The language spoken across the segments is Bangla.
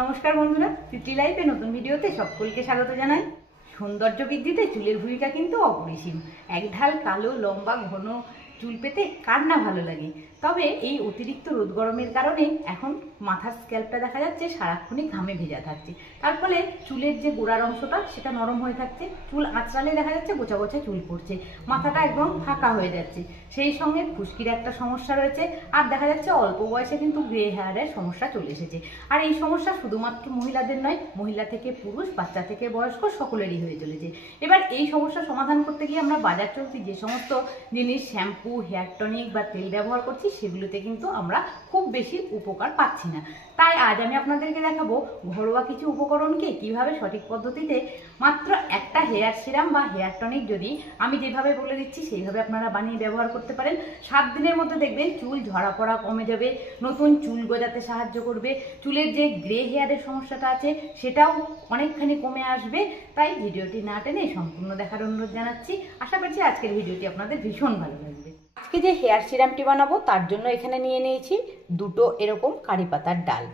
নমস্কার বন্ধুরা, সিটি লাইফে নতুন ভিডিওতে সকলকে স্বাগত জানাই। সৌন্দর্য বৃদ্ধিতে চুলের ভূমিকা কিন্তু অপরিসীম। এক ঢাল কালো লম্বা ঘন চুল পেতে কার না ভালো লাগে। তবে এই অতিরিক্ত রোদ গরমের কারণে এখন মাথার স্ক্যাল্পটা দেখা যাচ্ছে সারাক্ষণই ঘামে ভেজা থাকছে। তার ফলে চুলের যে গোড়ার অংশটা সেটা নরম হয়ে থাকছে, চুল আঁচড়ালে দেখা যাচ্ছে গোছা গোছা চুল পড়ছে, মাথাটা একদম ফাঁকা হয়ে যাচ্ছে। সেই সঙ্গে খুশকির একটা সমস্যা রয়েছে, আর দেখা যাচ্ছে অল্প বয়সে কিন্তু গ্রে হেয়ারের সমস্যা চলে এসেছে। আর এই সমস্যা শুধুমাত্র মহিলাদের নয়, মহিলা থেকে পুরুষ, বাচ্চা থেকে বয়স্ক সকলেরই হয়ে চলেছে। এবার এই সমস্যা সমাধান করতে গিয়ে আমরা বাজার চলতি যে সমস্ত জিনিস, শ্যাম্পু, হেয়ার টনিক বা তেল ব্যবহার করছি, সেগুলোতে কিন্তু আমরা খুব বেশি উপকার পাচ্ছি না। তাই আজ আমি আপনাদেরকে দেখাবো ঘরোয়া কিছু উপকরণকে কিভাবে সঠিক পদ্ধতিতে মাত্র একটা হেয়ার সিরাম বা হেয়ার টনিক, যদি আমি যেভাবে বলে দিচ্ছি সেইভাবে আপনারা বানিয়ে ব্যবহার করতে পারেন। 7 দিনের মধ্যে দেখবেন চুল ঝরা পড়া কমে যাবে, নতুন চুল গজাতে সাহায্য করবে, চুলের যে গ্রে হেয়ারের সমস্যাটা আছে সেটাও অনেকখানি কমে আসবে। তাই ভিডিওটি না টেনে সম্পূর্ণ দেখার অনুরোধ জানাচ্ছি। আশা করছি আজকের ভিডিওটি আপনাদের ভীষণ ভালো লাগবে। আজকে যে হেয়ার সিরামটি বানাবো তার জন্য এখানে নিয়ে নিয়েছি দুটো এরকম কারি পাতার ডাল,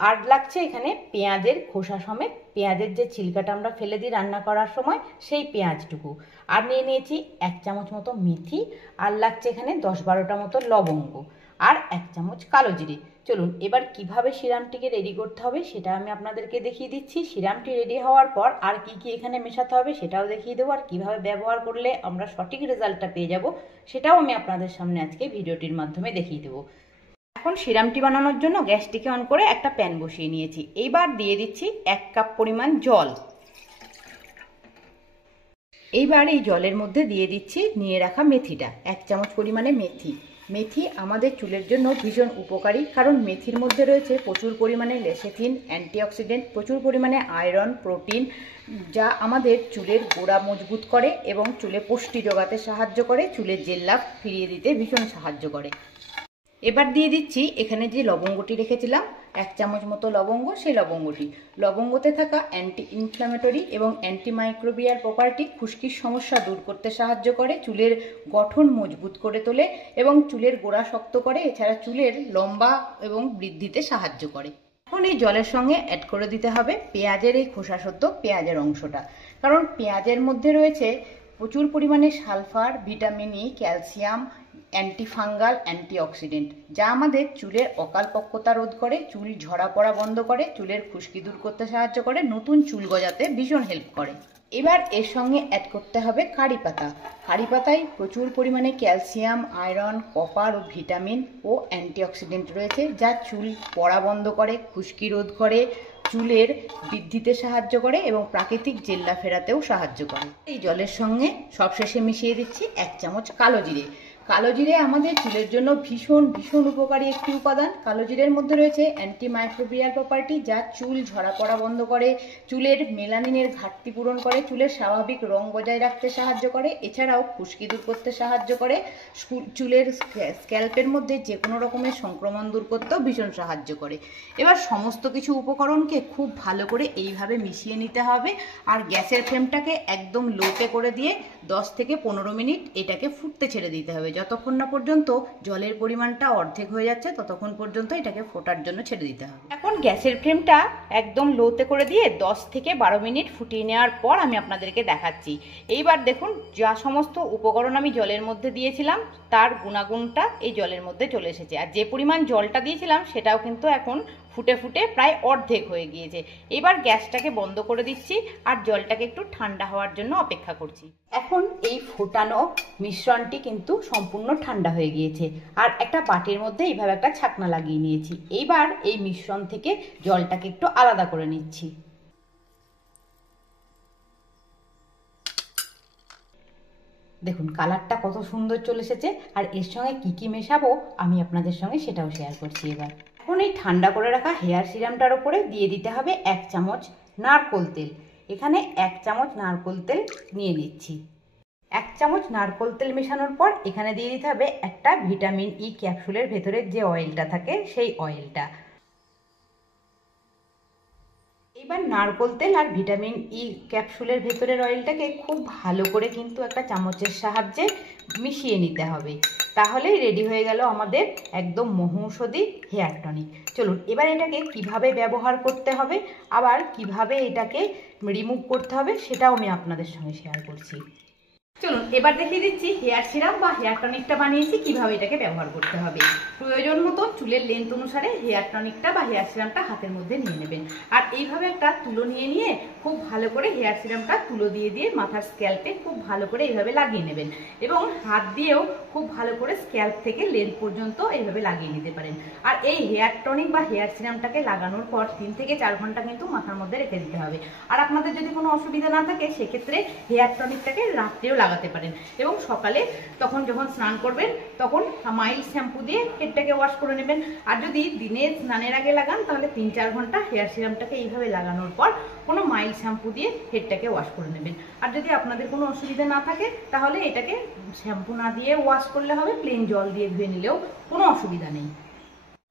আর লাগছে এখানে পেঁয়াজের খোসা সমেত, পেঁয়াজের যে ছিলকাটা আমরা ফেলে দিই রান্না করার সময় সেই পেঁয়াজটুকু, আর নিয়ে নিয়েছি 1 চামচ মতো মেথি, আর লাগছে এখানে 10-12টা মতো লবঙ্গ, আর 1 চামচ কালো জিরে। চলুন এবার কিভাবে সিরামটিকে রেডি করতে হবে সেটা আমি আপনাদেরকে দেখিয়ে দিচ্ছি। সিরামটি রেডি হওয়ার পর আর কি কি এখানে মেশাতে হবে সেটাও দেখিয়ে দেবো, আর কিভাবে ব্যবহার করলে আমরা সঠিক রেজাল্টটা পেয়ে যাব সেটাও আমি আপনাদের সামনে আজকে ভিডিওটির মাধ্যমে দেখিয়ে দেবো। এখন সিরামটি বানানোর জন্য গ্যাসটিকে অন করে একটা প্যান বসিয়ে নিয়েছি। এইবার দিয়ে দিচ্ছি 1 কাপ পরিমাণ জল। এইবার এই জলের মধ্যে দিয়ে দিচ্ছি নিয়ে রাখা মেথিটা, 1 চামচ পরিমাণে মেথি। মেথি আমাদের চুলের জন্য ভীষণ উপকারী, কারণ মেথির মধ্যে রয়েছে প্রচুর পরিমাণে লেসেথিন, অ্যান্টিঅক্সিডেন্ট, প্রচুর পরিমাণে আয়রন, প্রোটিন, যা আমাদের চুলের গোড়া মজবুত করে এবং চুলে পুষ্টি যোগাতে সাহায্য করে, চুলের জেল্লাভ ফিরিয়ে দিতে ভীষণ সাহায্য করে। এবার দিয়ে দিচ্ছি এখানে যে লবঙ্গটি রেখেছিলাম 1 চামচ মতো লবঙ্গ, সেই লবঙ্গতে থাকা অ্যান্টি ইনফ্ল্যামেটরি এবং অ্যান্টিমাইক্রোবিয়াল প্রপার্টি খুশকির সমস্যা দূর করতে সাহায্য করে, চুলের গঠন মজবুত করে তোলে এবং চুলের গোড়া শক্ত করে, এছাড়া চুলের লম্বা এবং বৃদ্ধিতে সাহায্য করে। এখন এই জলের সঙ্গে অ্যাড করে দিতে হবে পেঁয়াজের এই খোসাসদ্য পেঁয়াজের অংশটা, কারণ পেঁয়াজের মধ্যে রয়েছে প্রচুর পরিমাণে sulphur, vitamin E, calcium, antifungal, antioxidant, যা আমাদের চুলের অকালপক্কতা রোধ করে, চুল ঝরা পড়া বন্ধ করে, চুলের খুশকি দূর করতে সাহায্য করে, নতুন চুল গজাতে ভীষণ হেল্প করে। এবার এর সঙ্গে অ্যাড করতে হবে কারি পাতা। কারি পাতায় প্রচুর পরিমাণে ক্যালসিয়াম, আয়রন, কপার ও ভিটামিন ও অ্যান্টিঅক্সিডেন্ট রয়েছে, যা চুল পড়া বন্ধ করে, খুশকি রোধ করে, চুলের বৃদ্ধিতে সাহায্য করে এবং প্রাকৃতিক জেল্লা ফেরাতেও সাহায্য করে। এই জলের সঙ্গে সবশেষে মিশিয়ে দিচ্ছি 1 চামচ কালো জিরে। কালো জিরে আমাদের চুলের জন্য ভীষণ ভীষণ উপকারী একটি উপাদান। কালো জিরের মধ্যে রয়েছে অ্যান্টিমাইক্রোবিয়াল প্রপার্টি, যা চুল ঝরা পড়া বন্ধ করে, চুলের মেলানিনের ঘাটতি পূরণ করে, চুলের স্বাভাবিক রং বজায় রাখতে সাহায্য করে, এছাড়াও খুশকি দূর করতে সাহায্য করে, চুলের স্ক্যাল্পের মধ্যে যে কোনো রকমের সংক্রমণ দূর করতেও ভীষণ সাহায্য করে। এবার সমস্ত কিছু উপকরণকে খুব ভালো করে এইভাবে মিশিয়ে নিতে হবে, আর গ্যাসের ফ্লেমটাকে একদম লোতে করে দিয়ে 10 থেকে 15 মিনিট এটাকে ফুটতে ছেড়ে দিতে হবে। যতক্ষণ না পর্যন্ত জলের পরিমাণটা অর্ধেক হয়ে যাচ্ছে ততক্ষণ পর্যন্ত এটাকে ফোটার জন্য ছেড়ে দিতে হবে। এখন গ্যাসের ফ্লেমটা একদম লোতে করে দিয়ে 10 থেকে 12 মিনিট ফুটিয়ে নেওয়ার পর আমি আপনাদেরকে দেখাচ্ছি। এইবার দেখুন যা সমস্ত উপকরণ আমি জলের মধ্যে দিয়েছিলাম তার গুণাগুণটা এই জলের মধ্যে চলে এসেছে, আর যে পরিমাণ জলটা দিয়েছিলাম সেটাও কিন্তু এখন ফুটে ফুটে প্রায় অর্ধেক হয়ে গিয়েছে। এবার গ্যাসটাকে বন্ধ করে দিচ্ছি আর জলটাকে একটু ঠান্ডা হওয়ার জন্য অপেক্ষা করছি। এখন এই ফোটানো মিশ্রণটি কিন্তু সম্পূর্ণ ঠান্ডা হয়ে গিয়েছে, আর একটা বাটির মধ্যে এইভাবে একটা ছাকনা লাগিয়ে নিয়েছি। এইবার এই মিশ্রণ থেকে জলটাকে একটু আলাদা করে নিচ্ছি। দেখুন কালারটা কত সুন্দর চলে এসেছে, আর এর সঙ্গে কি কি মেশাবো আমি আপনাদের সঙ্গে সেটাও শেয়ার করছি। এবার এখন এই ঠান্ডা করে রাখা হেয়ার সিরামটার উপরে দিয়ে দিতে হবে 1 চামচ নারকোল তেল। এখানে 1 চামচ নারকোল তেল নিয়ে নিচ্ছি। 1 চামচ নারকোল তেল মেশানোর পর এখানে দিয়ে দিতে হবে একটা ভিটামিন ই ক্যাপসুলের ভেতরের যে অয়েলটা থাকে সেই অয়েলটা। এবার নারকোল তেল আর ভিটামিন ই ক্যাপসুলের ভেতরের অয়েলটাকে খুব ভালো করে কিন্তু একটা চামচের সাহায্যে মিশিয়ে নিতে হবে। তাহলেই রেডি হয়ে গেল আমাদের একদম মহৌষধি হেয়ার টনিক। চলুন এবার এটাকে কিভাবে ব্যবহার করতে হবে, আবার কিভাবে এটাকে রিমুভ করতে হবে সেটাও আমি আপনাদের সঙ্গে শেয়ার করছি। চলুন এবার দেখিয়ে দিচ্ছি হেয়ার সিরাম বা হেয়ার টনিকটা বানিয়েছি কিভাবে এটাকে ব্যবহার করতে হবে। প্রয়োজন মতো চুলের লেন্থ অনুসারে হেয়ার টনিকটা বা হেয়ার সিরামটা হাতের মধ্যে নিয়ে নেবেন। আর এইভাবে একটা তুলো নিয়ে খুব ভালো করে হেয়ার সিরামটা তুলো দিয়ে মাথার স্ক্যাল্পে খুব ভালো করে এইভাবে লাগিয়ে নেবেন, এবং হাত দিয়েও খুব ভালো করে স্ক্যাল্প থেকে লেন্থ পর্যন্ত এইভাবে লাগিয়ে নিতে পারেন। আর এই হেয়ার টনিক বা হেয়ার সিরামটাকে লাগানোর পর 3 থেকে 4 ঘন্টা কিন্তু মাথার মধ্যে রেখে দিতে হবে। আর আপনাদের যদি কোনো অসুবিধা না থাকে সেক্ষেত্রে হেয়ার টনিকটাকে রাত্রেও লাগাতে পারেন, এবং সকালে তখন যখন স্নান করবেন তখন মাইল্ড শ্যাম্পু দিয়ে হেডটাকে ওয়াশ করে নেবেন। আর যদি দিনে স্নানের আগে লাগান তাহলে 3-4 ঘন্টা হেয়ার সিরামটাকে এইভাবে লাগানোর পর কোনো মাইল্ড শ্যাম্পু দিয়ে হেডটাকে ওয়াশ করে নেবেন। আর যদি আপনাদের কোনো অসুবিধা না থাকে তাহলে এটাকে শ্যাম্পু না দিয়ে ওয়াশ করলে হবে, প্লেন জল দিয়ে ধুয়ে নিলেও কোনো অসুবিধা নেই।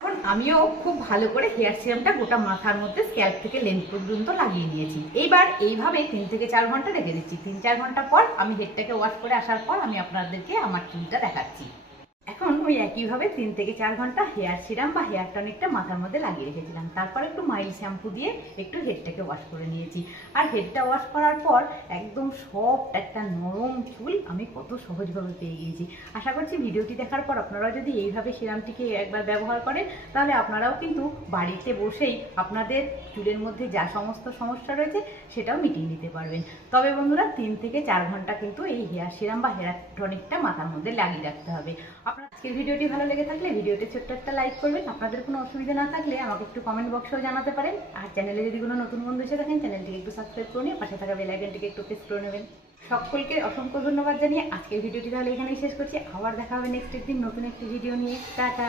এখন আমিও খুব ভালো করে হেয়ার সিরামটা গোটা মাথার মধ্যে স্ক্যাল্প থেকে লেন্থ পর্যন্ত লাগিয়ে নিয়েছি। এইবার এইভাবে 3 থেকে 4 ঘন্টা রেখে দিচ্ছি। 3-4 ঘন্টা পর আমি হেডটাকে ওয়াশ করে আসার পর আমি আপনাদেরকে আমার চুলটা দেখাচ্ছি। এখন ওই একইভাবে 3 থেকে 4 ঘন্টা হেয়ার সিরাম বা হেয়ার টনিকটা মাথার মধ্যে লাগিয়ে রেখেছিলাম। তারপর একটু মাইল্ড শ্যাম্পু দিয়ে একটু হেডটাকে ওয়াশ করে নিয়েছি। আর হেডটা ওয়াশ করার পর একদম সফট একটা নরম চুল আমি কত সহজভাবে পেয়ে গিয়েছি। আশা করছি ভিডিওটি দেখার পর আপনারাও যদি এইভাবে সিরামটিকে একবার ব্যবহার করেন তাহলে আপনারাও কিন্তু বাড়িতে বসেই আপনাদের চুলের মধ্যে যা সমস্ত সমস্যা রয়েছে সেটাও মিটিয়ে নিতে পারবেন। তবে বন্ধুরা 3 থেকে 4 ঘন্টা কিন্তু এই হেয়ার সিরাম বা হেয়ার টনিকটা মাথার মধ্যে লাগিয়ে রাখতে হবে। আজকের ভিডিওটি ভালো লেগে থাকলে ভিডিওতে ছোট্ট একটা লাইক করবেন। আপনাদের কোনো অসুবিধা না থাকলে আমাকে একটু কমেন্ট বক্সেও জানাতে পারেন। আর চ্যানেলে যদি কোনো নতুন বন্ধু এসে থাকেন চ্যানেলটিকে একটু সাবস্ক্রাইব করে নিয়ে পাশে থাকা বেল আইকনটিকে একটু প্রেস করে নেবেন। সকলকে অসংখ্য ধন্যবাদ জানিয়ে আজকের ভিডিওটি তাহলে এখানেই শেষ করছি। আবার দেখা হবে নেক্সট একদিন নতুন একটি ভিডিও নিয়ে। টাটা।